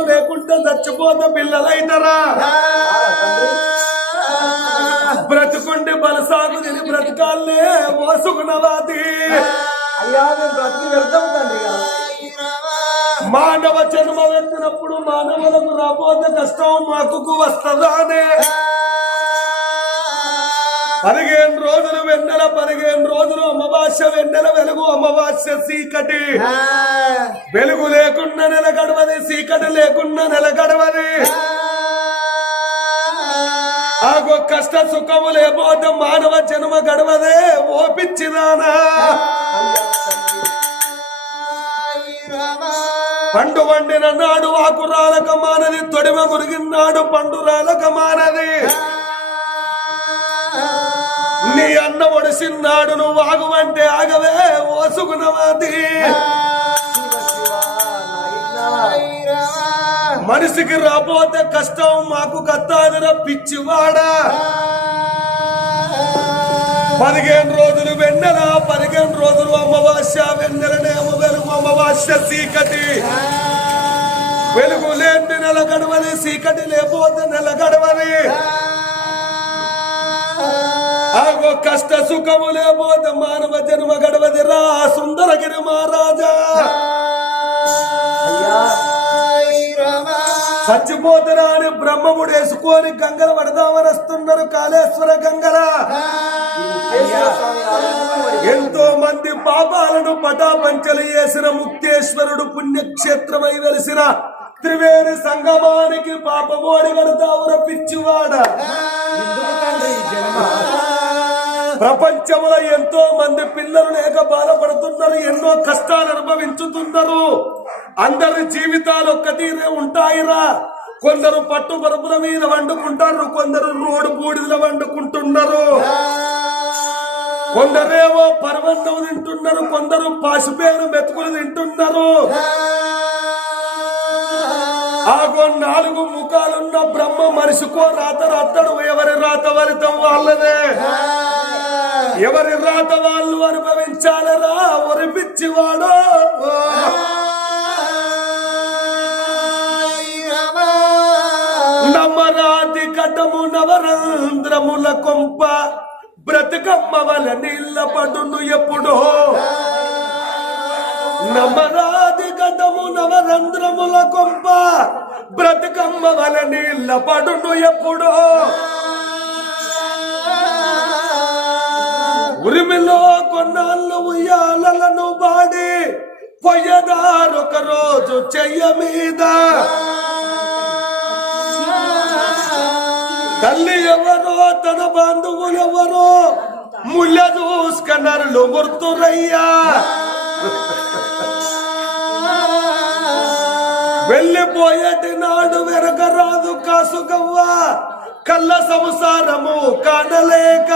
పిల్లలు లేకుంటే చచ్చిపోతే పిల్లలైతారా? బ్రతుకుండి బలసాగు తిని బ్రతకాలే మోసుకున్నవాది అయ్యా నేను బ్రతికి వెళ్తాం తండ్రి మానవ జన్మ వెళ్తున్నప్పుడు మానవులకు రాబోతే కష్టం మాకు వస్తుందానే. పదిహేను రోజులు వెన్నెల పదిహేను రోజులు అమ్మవాస్య వెన్నెల వెలుగు అమ్మవాస్య సీకటి. వెలుగు లేకుండా నెల గడవది సీకటి లేకుండా నెల గడవది. నాకు కష్ట సుఖము లేకపోతే మానవ జన్మ గడవదే ఓపించినానా పండు వండిన నాడు ఆకురాలక మానది తొడిమ మురిగినాడు పండురాలక మానది. నీ అన్న ఒడిసిన్నాడు నువ్వు ఆగువంటే ఆగవే ఓసుకున్నవాది మనిషికి రాబోతే కష్టం మాకు కత్తాదిరా పిచ్చివాడా. పదిహేను రోజులు వెన్నెల పదిహేను రోజులు అమావాస్య వెన్నెలనేమో వెలుగు అమావాస్య చీకటి. వెలుగు లేని నెల గడవని చీకటి లేకపోతే నెల గడవని. ఆగో కష్ట సుఖము లేకపోతే మానవ జన్మ గడవదిరా సుందరగిరి మహారాజా. చచ్చిపోతున్నా అని బ్రహ్మముడు వేసుకొని గంగలు పడదామని వస్తున్నారు కాళేశ్వర గంగల. ఎంతో మంది పాపాలను పటాపంచలు చేసిన ముక్తేశ్వరుడు పుణ్యక్షేత్రమై వెలిసిన త్రివేణి సంగమానికి పాపమోడి కడతావుర పిచ్చివాడ. ప్రపంచంలో ఎంతో మంది పిల్లలు లేక బాధపడుతున్నారు ఎన్నో కష్టాలు అనుభవించుతున్నారు. అందరి జీవితాలు ఒక్క ఉంటాయిరా. కొందరు పట్టు పరుపుల మీద వండుకుంటారు కొందరు రోడ్డు బూడిదల వండుకుంటున్నారు. కొందరేమో పర్వతం తింటున్నారు కొందరు పసుపేరు మెతుకులు తింటున్నారు. ఆగో నాలుగు ముఖాలున్న బ్రహ్మ మనిషికో రాత రాతడు ఎవరి రాత వరితం వాళ్ళదే. ఎవరి రాత వాళ్ళు అనుభవించాలరా? ఒరి పిచ్చివాడో? నమరాతి కటము నవరంధ్రముల కొంప బ్రతకమ్మ వల నీళ్ళ పడును ఎప్పుడో. నమరాది గతము నవరంధ్రముల కొంప బ్రతకమ్మ వల నీళ్ళ పడును ఎప్పుడో. ఉరిమిలో కొన్నాళ్ళు ఉయ్యాలను బాడి పొయ్యదారొక రోజు చెయ్య మీద. తల్లి ఎవరో తన బంధువులు ఎవరో ముళ్ళ చూసుకన్నరులు గుర్తురయ్యా. వెళ్ళిపోయేటి నాడు వెరగరాదు కాసుకవ్వ కళ్ళ సంసారము కానలేక.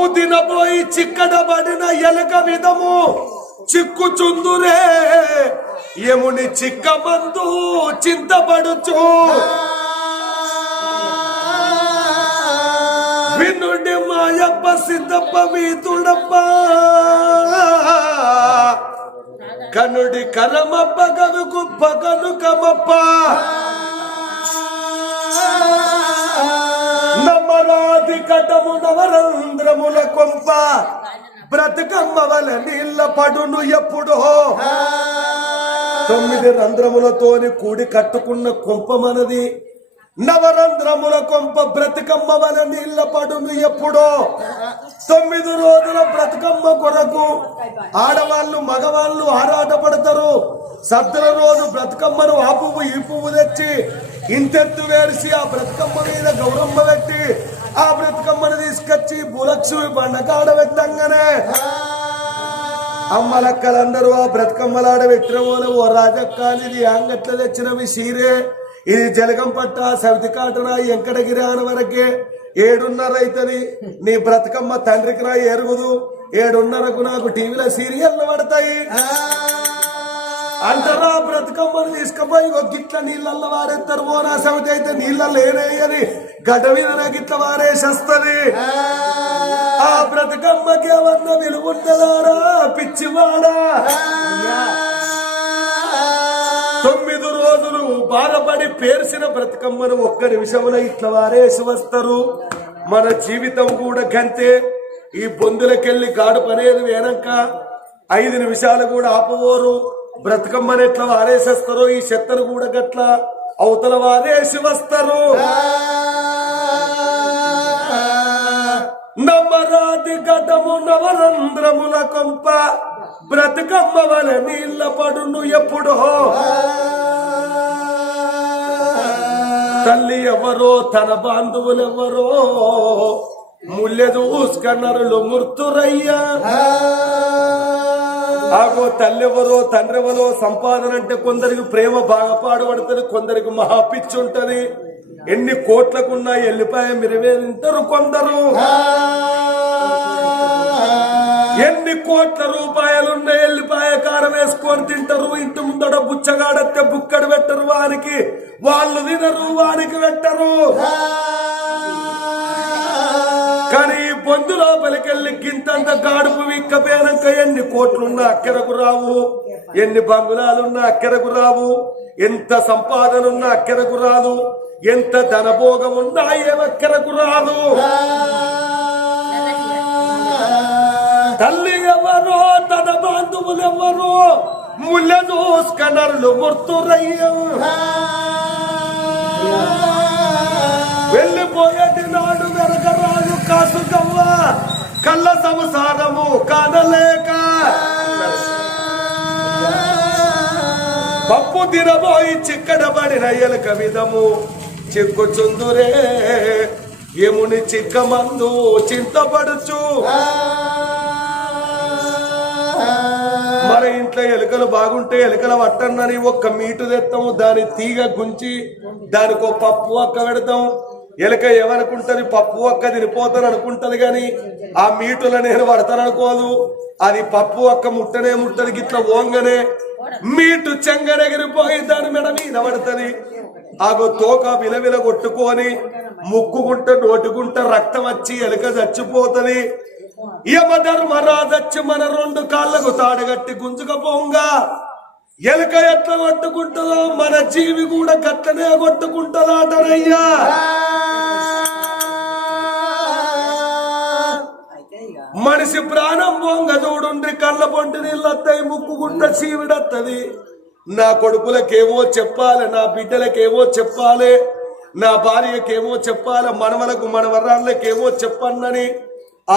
అప్పు తినబోయి చిక్కడబడిన ఎలక విధము చిక్కుచుందురే యముని చిక్కమందు చింతపడుచు. వినుడి మాయప్ప సిద్ధప్ప వీతుడప్ప. కనుడి కరమప్ప కనుకు పగను కమప్ప నమరాది కటము నవరంధ్రముల కొంప. బ్రతకమ్మ వల నీళ్ళ పడును ఎప్పుడో. తొమ్మిది రంధ్రములతోని కూడి కట్టుకున్న కొంప మనది. నవరంధ్రముల కొంప బ్రతికమ్మ వల నీళ్ళ పడును ఎప్పుడో. తొమ్మిది రోజుల బ్రతుకమ్మ కొరకు ఆడవాళ్ళు మగవాళ్ళు ఆరాటపడతారు. సద్దుల రోజు బ్రతుకమ్మను ఆ పువ్వు ఈ పువ్వు తెచ్చి ఇంతెత్తు వేడిసి ఆ బ్రతుకమ్మ మీద గౌరమ్మ పెట్టి ఆ బ్రతుకమ్మను తీసుకొచ్చి భూలక్ష్మి బండకాడ పెట్టంగానే. అమ్మలక్కలందరూ ఆ బ్రతుకమ్మలాడ పెట్టినమోనే ఓ రాజక్క ఇది అంగట్ల తెచ్చినవి సీరే ఇది జలగం పట్ట సవితి కాటన వెంకటగిరి ఆన వరకే. ఏడున్నర అవుతుంది నీ బ్రతుకమ్మ తండ్రికి నా ఎరుగుదు. ఏడున్నరకు నాకు టీవీలో సీరియల్లు పడతాయి. అంటారా బ్రతుకమ్మను తీసుకుపోయి ఒక గిట్ల నీళ్ళల్లో వారేస్తారు ఓ నా సమితి అయితే నీళ్ళల్లో ఏనేయని గడ్డ మీద ఇట్లా వారేసేస్తుంది. ఆ. బ్రతుకమ్మకి ఏమన్నా విలువుంటదారా పిచ్చివాడా? తొమ్మిది రోజులు బాధపడి పేర్చిన బ్రతుకమ్మను ఒక్క నిమిషంలో ఇట్లా వారేసి వస్తారు. మన జీవితం కూడా గంతే. ఈ బొందులకెళ్ళి గాడు పనేది వేనక ఐదు నిమిషాలు కూడా ఆపవోరు. బ్రతకమ్మని ఎట్లా వారేసేస్తారో? ఈ చెత్తను కూడా గట్ల అవతల వారేసి వస్తారు. నమ్మరాది గతము నవరంధ్రముల కొంప బ్రతుకమ్మ వల నీళ్ళ పడును ఎప్పుడో. తల్లి ఎవరో తన బాంధువులెవరో ఎవరో ముల్లె చూసుకన్నరులు మృతురయ్యా. ఆగో తల్లెవరో తండ్రెవరో సంపాదన అంటే కొందరికి ప్రేమ బాగా పాడుపడుతుంది కొందరికి మహా పిచ్చి ఉంటది. ఎన్ని కోట్లకున్న ఎల్లిపాయ మిరివే కొందరు. ఎన్ని కోట్ల రూపాయలున్న ఎల్లిపాయ కారం వేసుకొని తింటారు ఇంటి ముందడ బుచ్చగాడత్తే బుక్కడు పెట్టరు వారికి వాళ్ళు తినరు వారికి పెట్టరు. కానీ పొందు లోపలికెళ్ళి గింతంత గాడుపు విక్కపోయాక ఎన్ని కోట్లున్నా అక్కరకు రావు. ఎన్ని బంగుళాలున్నా అక్కరకు రావు. ఎంత సంపాదన ఉన్నా అక్కరకు రాదు. ఎంత ధనభోగం ఉన్నా ఏమక్కరకు రాదు. తల్లి ఎవరో తన బంధువులు ఎవరో ముళ్ళ దోస్కనరులు ముర్తురయ్యం వెళ్ళిపోయేటి నాడు సంసారము కదలేక. పప్పు తినబోయి చిక్కడబడిన ఎలుక విధము. చిక్కుచుందురే యముని చిక్కమందు చింతపడుచు. మరి ఇంట్లో ఎలుకలు బాగుంటే ఎలుకల పట్టన్నని ఒక్క మీటు తెస్తాము దాని తీగ గుంచి దానికి ఒక పప్పు అక్క పెడతాం ఎలక ఏమనుకుంటది? పప్పు ఒక్క తినిపోతాను అనుకుంటది కానీ ఆ మీటుల నేను పడతాను అనుకోదు అది పప్పు ఒక్క ముట్టనే ముట్టది గిట్ల ఓంగనే. మీటు చెంగరెగిరిపోయి దాని మెడ మీద పడుతుంది. ఆగో తోక విలవిల కొట్టుకొని ముక్కుకుంట నోటుకుంట రక్తం వచ్చి ఎలుక చచ్చిపోతుంది. యమధర్మరాజచ్చి మన రెండు కాళ్ళకు తాడగట్టి గుంజుకపోంగా. ఎలుక ఎట్లా కొట్టుకుంటుందో మన జీవి కూడా గట్లనే కొట్టుకుంటుందాటనయ్యా. మనిషి ప్రాణం పొంగ చూడుండ్రి కళ్ళ పొంటి నీళ్ళత్తాయి ముక్కుకుంట చీవిడత్తది. నా కొడుకులకేమో చెప్పాలి నా బిడ్డలకేమో చెప్పాలి నా భార్యకేమో చెప్పాలి మనవలకు మనవరాళ్ళకేమో చెప్పన్నని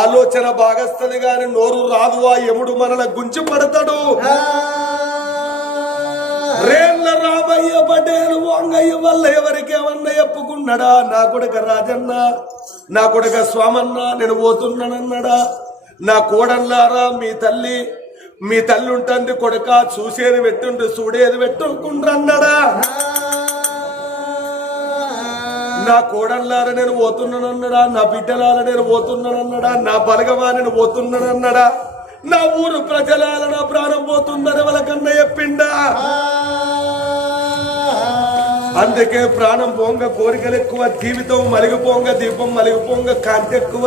ఆలోచన బాగస్తది గాని నోరు రాదు ఆ యముడు మనల గుంచి పడతాడు. రేళ్ళ రాబయ్య పటేలు వంగయ్య వల్ల ఎవరికేమన్నా చెప్పుకున్నాడా? నా కొడుక రాజన్న నా కొడుక స్వామన్న నేను పోతున్నానన్నాడా? నా కోడన్లారా మీ తల్లి మీ తల్లి ఉంటుంది కొడుక చూసేది పెట్టుండ్రు చూడేది పెట్టుకుండ్రన్నాడా? నా కోడన్లార నేను పోతున్నానన్నాడా? నా బిడ్డలార నేను పోతున్నానన్నాడా? నా బలగవా నేను పోతున్నానన్నాడా? నా ఊరు ప్రజలాల నా ప్రాణం పోతుందని వాళ్ళకన్నా చెప్పిండా? అందుకే ప్రాణం పోంగ కోరికలు ఎక్కువ జీవితం మలిగిపోంగ దీపం మలిగిపోంగ కాంతి ఎక్కువ.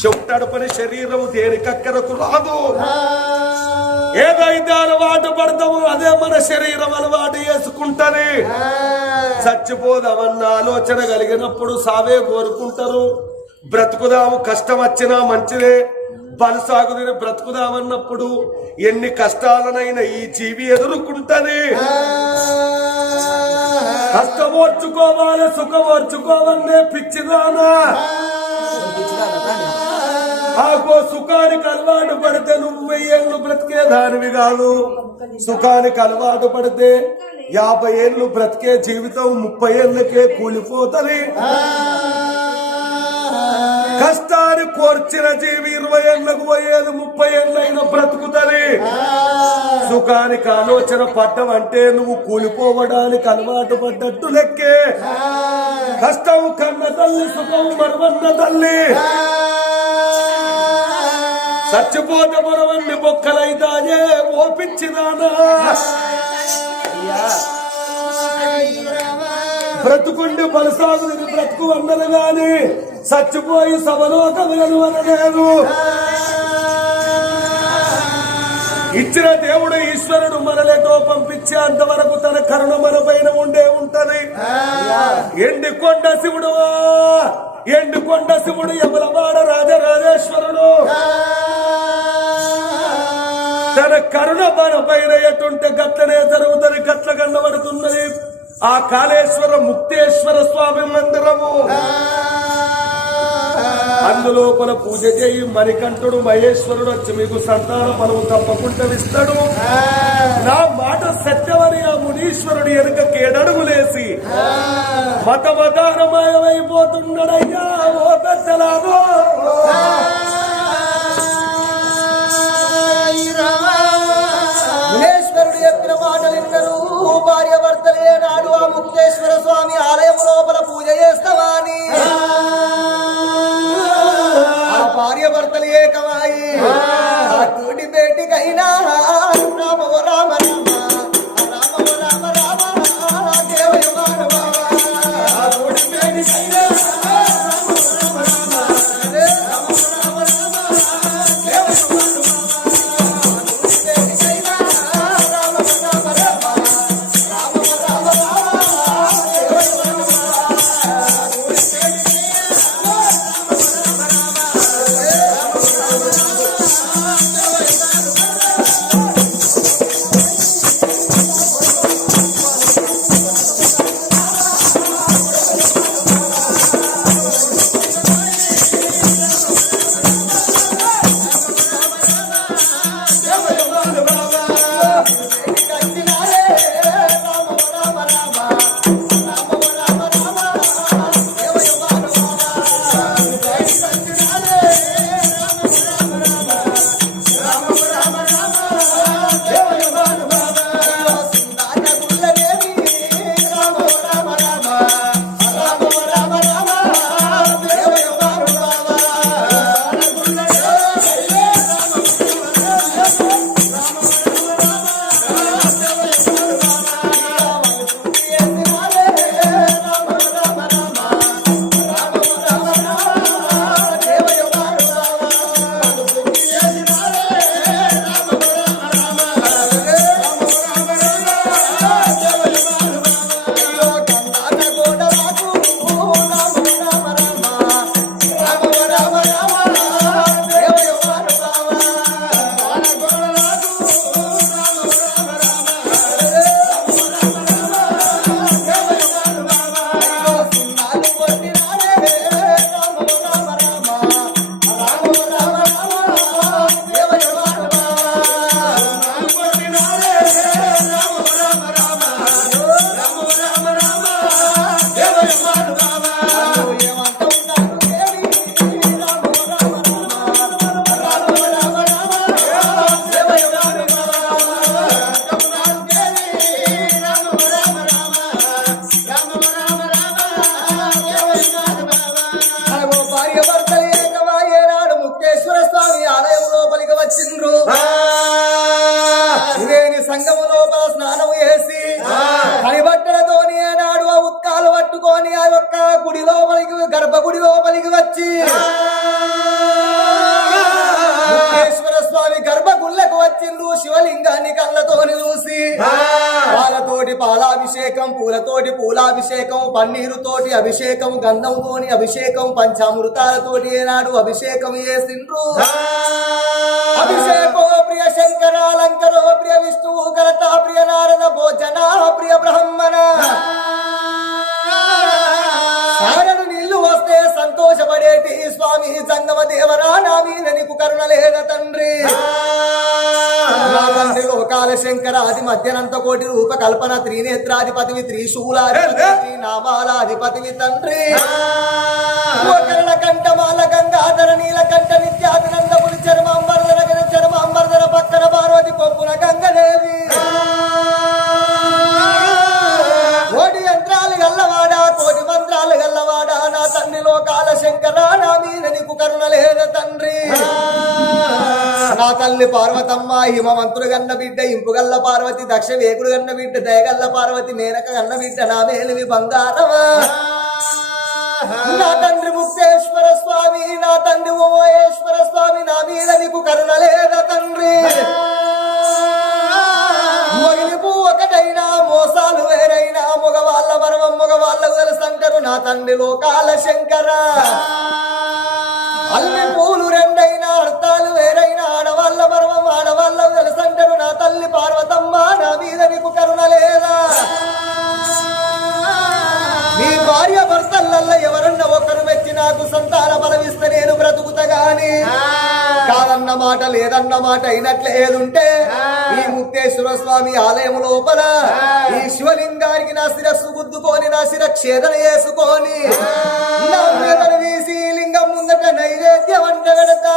చెప్తాడుపని శరీరం దేనికక్కరకు రాదు. ఏదైతే అలవాటు పడతామో అదే మన శరీరం అలవాటు చేసుకుంటది. చచ్చిపోదామన్న ఆలోచన కలిగినప్పుడు సావే కోరుకుంటారు. బ్రతుకుదాము కష్టం వచ్చినా మంచిదే. బలసాగు తిని బ్రతుకుదామన్నప్పుడు ఎన్ని కష్టాలనైనా ఈ జీవి ఎదుర్కొంటది కష్టం ఓర్చుకోవాలి సుఖం ఓర్చుకోవాలనే పిచ్చిదానా. ఆకో సుఖానికి అలవాటు పడితే నువ్వు వెయ్యేళ్ళు బ్రతికే దానివి కాదు. సుఖానికి అలవాటు పడితే యాభై ఏళ్ళు బ్రతికే జీవితం ముప్పై ఏళ్ళకే కూలిపోతది. కష్టాన్ని కోర్చిన జీవి ఇరవై ఏళ్ళకు పోయేది ముప్పై ఏళ్ళైన బ్రతుకుతది సుఖానికి ఆలోచన పడ్డం అంటే నువ్వు కూలిపోవడానికి అలవాటు పడ్డట్టు లెక్కే. కష్టం కన్న తల్లి సుఖం మరవన్న తల్లి. చచ్చిపోతే మనవన్ని బొక్కలైతాయే ఓపించినానా బ్రతుకుండి బలసాగుని బ్రతుకు వందలు గాని చచ్చిపోయి సభలోకములను అనలేదు ఇచ్చిన దేవుడు ఈశ్వరుడు మనలతో పంపించే అంతవరకు తన కరుణ మన పైన ఉండే ఉంటది. ఎండి కొండ శివుడు ఎండు కొండ శివుడు యమలవాడ రాజరాజేశ్వరుడు. తన కరుణ మన పైన ఎటుంటే గట్లనే జరుగుతుంది గట్ల కన్నబడుతున్నది ఆ కాళేశ్వర ముక్తేశ్వర స్వామి మందిరము. అందులోపల పూజ చేయి మణికంఠుడు మహేశ్వరుడు వచ్చి మీకు సంతాన ఫలము తప్పకుండా ఇస్తాడు. నా మాట సత్యమని ఆ మునీశ్వరుడు వెనుక కేడడుగులేసి మత మతానమయమైపోతున్నాడయ్యా ఓ పెద్దలాగో. నాడు ఆ ముక్తేశ్వర స్వామి ఆలయం లోపల పూజ చేస్తావాని. ఆ అభిషేకము పన్నీరుతోటి అభిషేకం గంధంతోని అభిషేకం పంచామృతాలతోటి ఏనాడు అభిషేకం చేసిండ్రు. అభిషేకో ప్రియ శంకరాలంకరో ప్రియ విష్ణువు కరతా ప్రియ నారద భోజన ప్రియ బ్రహ్మణ. సాగను నీళ్ళు వస్తే సంతోషపడేటి స్వామి జంగమ దేవరా నా మీద నీకు కరుణ లేద తండ్రి. తండ్రి లోకాల శంకర ఆది మధ్యనంత కోటి రూప కల్పన త్రినేత్రాధిపతివి త్రిశూలాధిపతి నామాలాధిపతివి తండ్రి. ఒకరణ కంఠమాల గంగాధర నీల కంఠ నిత్యానందపురి చర్మాంబర్ధర చర్మాంబర్ధర పక్కన పార్వతి పొప్పున గంగదేవి. కోటి గల్లవాడా? నా తండ్రి లోకాల శంకర నా మీద నీకు కరుణ లేద తండ్రి. నా తల్లి పార్వతమ్మ హిమవంతుడు గన్న బిడ్డ ఇంపుగల్ల పార్వతి దక్ష వేగుడు గన్న బిడ్డ దయగల్ల పార్వతి మేనక గన్న బిడ్డ నా మేలివి బంగారమా? నా తండ్రి ముక్తేశ్వర స్వామి నా తండ్రి ఓమేశ్వర స్వామి నా మీద తండ్రి లోకాల శంకర. అల్లి పూలు రెండైనా అర్థాలు వేరైనా ఆడవాళ్ళ మరవం ఆడవాళ్ళకు తెలుసంటారు. నా తల్లి పార్వతమ్మ నా మీద నీకు కరుణ లేదా? నీ భార్య భర్తలల్ల ఎవరన్నా ఒకరు మెచ్చి నాకు సంతాన బలమిస్తే నేను బ్రతుకుతా గాని కాదన్న మాట లేదన్న మాట అయినట్లే ఏదుంటే ఈ ముక్తేశ్వర స్వామి ఆలయం లోపల ఈ శివలింగానికి నా శిరస్సు గుద్దుకొని నా శిర ఛేదన చేసుకొని నా మెదడు తీసి ఈ లింగం ముందట నైవేద్యం అంట పెడతా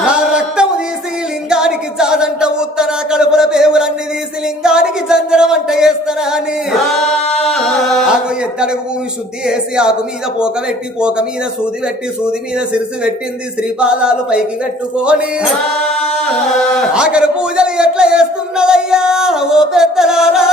నా రక్తము తీసి లింగానికి చాదంట ఉత్తన కడుపుల పేవులన్నీ తీసి లింగానికి చంద్రం అంట చేస్తానా అని ఎత్తడుగు భూమి శుద్ధి వేసి ఆకు మీద పోక పెట్టి పోక మీద సూది పెట్టి సూది మీద సిరిసి పెట్టింది. శ్రీపాదాలు పైకి పెట్టుకొని. ఆఖరు పూజలు ఎట్లా చేస్తున్నదయ్యా ఓ పెద్దలారా.